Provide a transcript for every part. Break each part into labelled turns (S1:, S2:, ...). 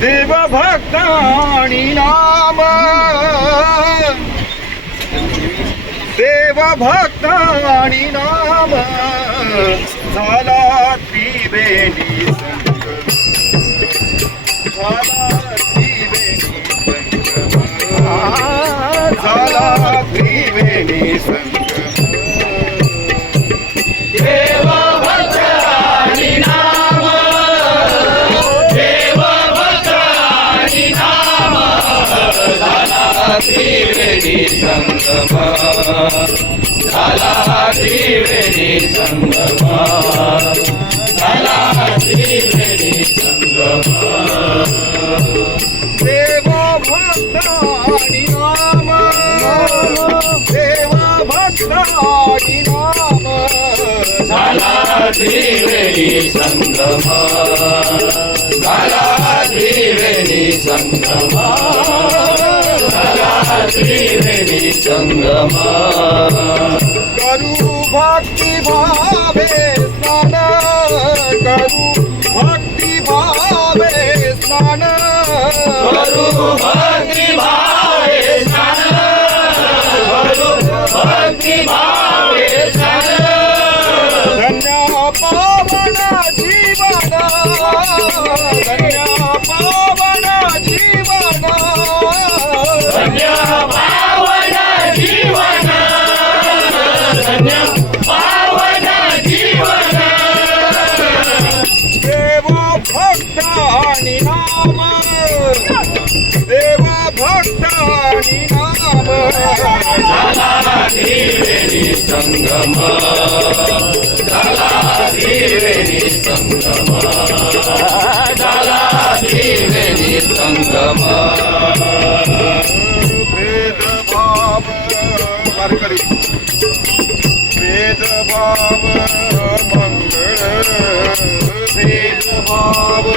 S1: देव भक्त आणि नाम। देव भक्त आणि नाम। झाला त्रिवेणी संग। झाला त्रिवेणी
S2: संगमा झाला त्रिवेणी संगमा झाला त्रिवेणी संगमा
S1: भक्त आणि नाम. भक्त आणि नाम.
S2: झाला त्रिवेणी संगम. झाला त्रिवेणी संगम. त्रिवेणी संगम
S1: करू भक्ती भावे स्नान करू भक्ती भावे स्नान।
S2: करू भक्ती भावे स्नान करू भक्ती भावे स्नान।
S1: आणि नाम देवा भक्त आणि नाम
S2: त्रिवेणी संगम त्रिवेणी संगम त्रिवेणी संगम
S1: भेदभाव वारकरी। भेदभाव मंगळ। भेदभाव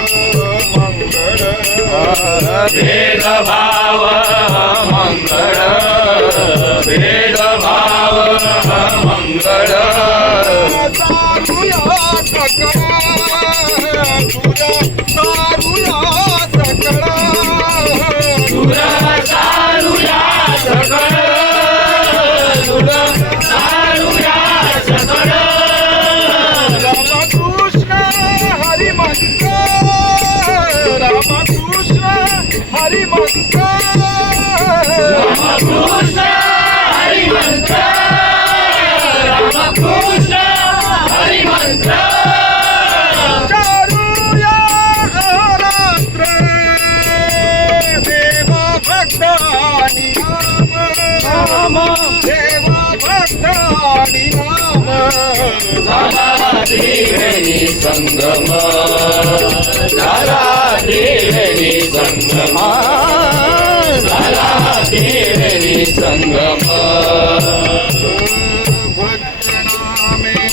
S2: भेदभाव मंगळ भेदभाव मंगळ
S1: हरी मंत्र रामकृष्ण
S2: हरिमंत्र रामकृष्ण हरिमंत्र
S1: चारुया अहोरात्र भक्त आणि भक्त आणि
S2: झाला त्रिवेणी संगम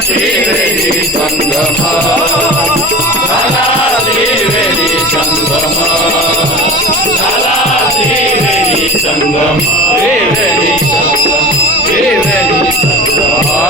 S2: దేవేది సంగమా లాలా దేవేది సంగమా లాలా దేవేది సంగమా దేవేది సంగమా దేవేది సంగమా